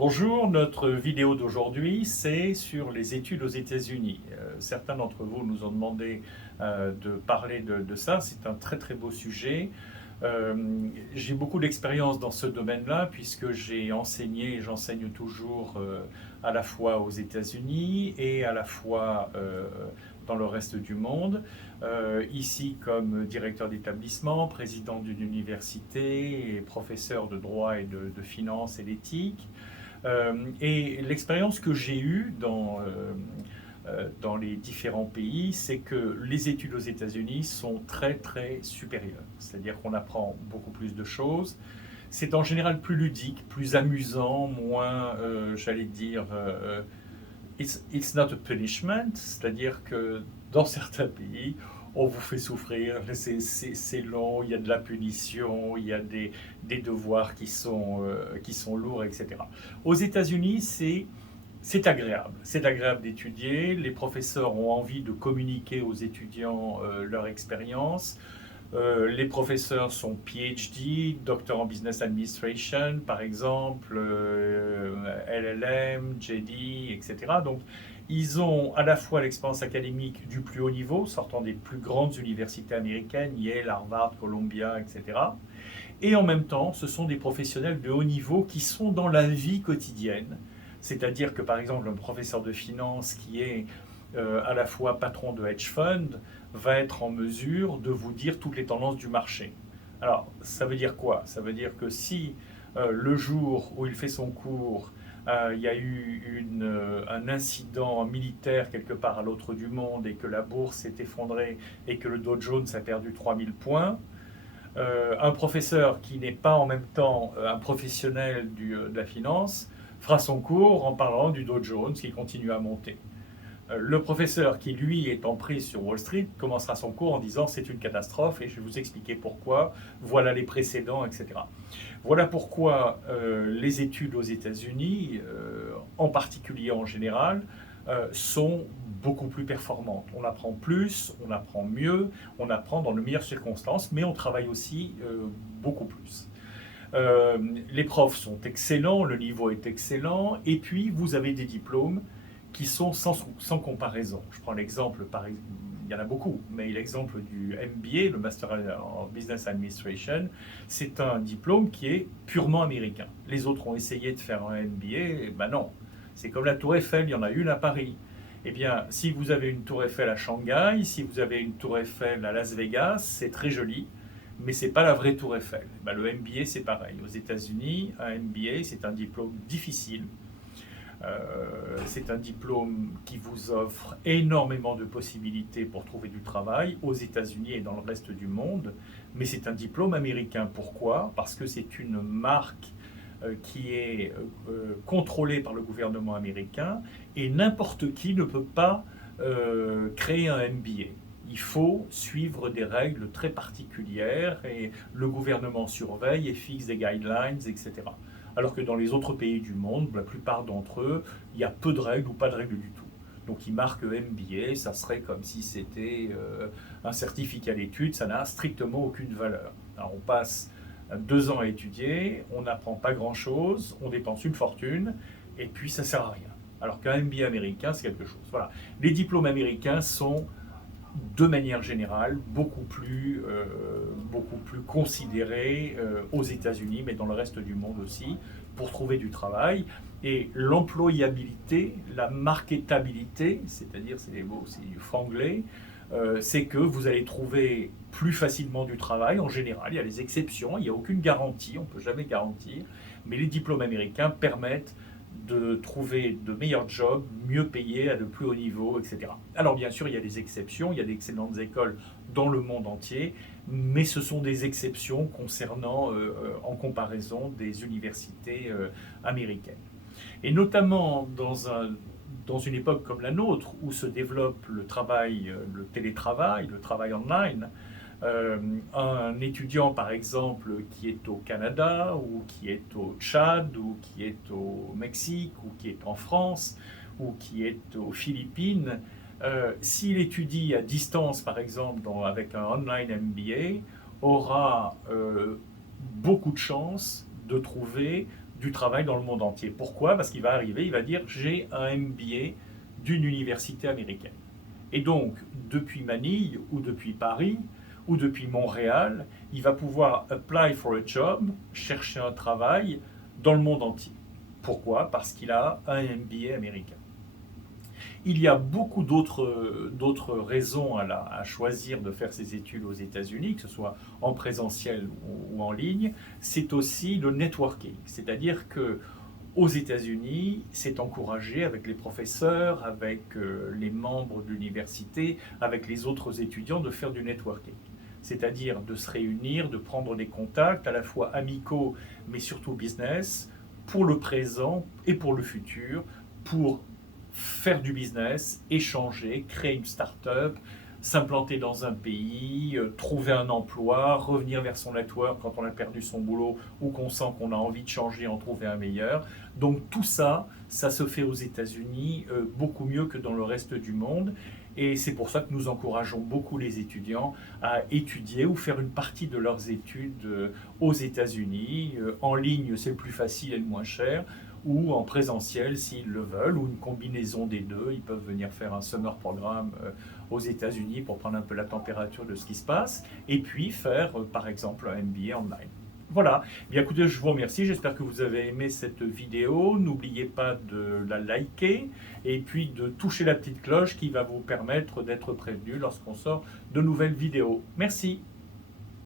Bonjour, notre vidéo d'aujourd'hui, c'est sur les études aux États-Unis. Certains d'entre vous nous ont demandé de parler de ça. C'est un très très beau sujet. J'ai beaucoup d'expérience dans ce domaine-là puisque j'ai enseigné et j'enseigne toujours à la fois aux États-Unis et à la fois dans le reste du monde. Ici comme directeur d'établissement, président d'une université et professeur de droit et de finance et d'éthique. Et l'expérience que j'ai eue dans les différents pays, c'est que les études aux États-Unis sont très très supérieures. C'est-à-dire qu'on apprend beaucoup plus de choses. C'est en général plus ludique, plus amusant, moins, j'allais dire, it's not a punishment, c'est-à-dire que dans certains pays, on vous fait souffrir, c'est long, il y a de la punition, il y a des devoirs qui sont lourds, etc. Aux États-Unis, c'est agréable d'étudier, les professeurs ont envie de communiquer aux étudiants leur expérience. Les professeurs sont PhD, Doctor en Business Administration, par exemple, LLM, JD, etc. Donc, ils ont à la fois l'expérience académique du plus haut niveau, sortant des plus grandes universités américaines, Yale, Harvard, Columbia, etc. Et en même temps, ce sont des professionnels de haut niveau qui sont dans la vie quotidienne. C'est-à-dire que, par exemple, un professeur de finance qui est à la fois patron de hedge fund va être en mesure de vous dire toutes les tendances du marché. Alors, ça veut dire quoi? Ça veut dire que si le jour où il fait son cours, il y a eu un incident militaire quelque part à l'autre du monde et que la bourse s'est effondrée et que le Dow Jones a perdu 3000 points, un professeur qui n'est pas en même temps un professionnel de la finance fera son cours en parlant du Dow Jones qui continue à monter. Le professeur qui, lui, est en prise sur Wall Street, commencera son cours en disant c'est une catastrophe et je vais vous expliquer pourquoi, voilà les précédents, etc. Voilà pourquoi les études aux États-Unis, en particulier en général, sont beaucoup plus performantes. On apprend plus, on apprend mieux, on apprend dans de meilleures circonstances, mais on travaille aussi beaucoup plus. Les profs sont excellents, le niveau est excellent, et puis vous avez des diplômes qui sont sans comparaison. Je prends l'exemple, il y en a beaucoup, mais l'exemple du MBA, le Master en Business Administration, c'est un diplôme qui est purement américain. Les autres ont essayé de faire un MBA, et ben non. C'est comme la Tour Eiffel, il y en a une à Paris. Eh bien, si vous avez une Tour Eiffel à Shanghai, si vous avez une Tour Eiffel à Las Vegas, c'est très joli, mais c'est pas la vraie Tour Eiffel. Ben, le MBA, c'est pareil. Aux États-Unis, un MBA, c'est un diplôme difficile. C'est un diplôme qui vous offre énormément de possibilités pour trouver du travail aux États-Unis et dans le reste du monde, mais c'est un diplôme américain. Pourquoi? Parce que c'est une marque qui est contrôlée par le gouvernement américain et n'importe qui ne peut pas créer un MBA. Il faut suivre des règles très particulières et le gouvernement surveille et fixe des guidelines, etc. Alors que dans les autres pays du monde, la plupart d'entre eux, il y a peu de règles ou pas de règles du tout. Donc ils marquent MBA, ça serait comme si c'était un certificat d'études, ça n'a strictement aucune valeur. Alors on passe 2 ans à étudier, on n'apprend pas grand-chose, on dépense une fortune, et puis ça ne sert à rien. Alors qu'un MBA américain, c'est quelque chose. Voilà. Les diplômes américains sont de manière générale beaucoup plus considéré aux États-Unis, mais dans le reste du monde aussi, pour trouver du travail. Et l'employabilité, la marketabilité, c'est-à-dire, c'est des mots, c'est du franglais, c'est que vous allez trouver plus facilement du travail en général. Il y a des exceptions, il n'y a aucune garantie, on ne peut jamais garantir, mais les diplômes américains permettent de trouver de meilleurs jobs, mieux payés, à de plus haut niveau, etc. Alors bien sûr, il y a des exceptions, il y a d'excellentes écoles dans le monde entier, mais ce sont des exceptions concernant, en comparaison, des universités américaines. Et notamment dans une époque comme la nôtre, où se développe le travail, le télétravail, le travail online, un étudiant, par exemple, qui est au Canada, ou qui est au Tchad, ou qui est au Mexique, ou qui est en France, ou qui est aux Philippines, s'il étudie à distance, par exemple, avec un online MBA, aura beaucoup de chances de trouver du travail dans le monde entier. Pourquoi? Parce qu'il va arriver, il va dire j'ai un MBA d'une université américaine. Et donc, depuis Manille ou depuis Paris ou depuis Montréal, il va pouvoir apply for a job, chercher un travail dans le monde entier. Pourquoi? Parce qu'il a un MBA américain. Il y a beaucoup d'autres raisons à choisir de faire ses études aux États-Unis, que ce soit en présentiel ou en ligne. C'est aussi le networking, c'est-à-dire que aux États-Unis, c'est encouragé avec les professeurs, avec les membres de l'université, avec les autres étudiants de faire du networking. C'est-à-dire de se réunir, de prendre des contacts à la fois amicaux, mais surtout business, pour le présent et pour le futur, pour faire du business, échanger, créer une start-up, s'implanter dans un pays, trouver un emploi, revenir vers son network quand on a perdu son boulot ou qu'on sent qu'on a envie de changer, en trouver un meilleur. Donc tout ça, ça se fait aux États-Unis beaucoup mieux que dans le reste du monde. Et c'est pour ça que nous encourageons beaucoup les étudiants à étudier ou faire une partie de leurs études aux États-Unis. En ligne, c'est le plus facile et le moins cher, ou en présentiel s'ils le veulent, ou une combinaison des deux. Ils peuvent venir faire un summer programme aux États-Unis pour prendre un peu la température de ce qui se passe, et puis faire par exemple un MBA online. Voilà, bien écoutez, je vous remercie, j'espère que vous avez aimé cette vidéo. N'oubliez pas de la liker et puis de toucher la petite cloche qui va vous permettre d'être prévenu lorsqu'on sort de nouvelles vidéos. Merci.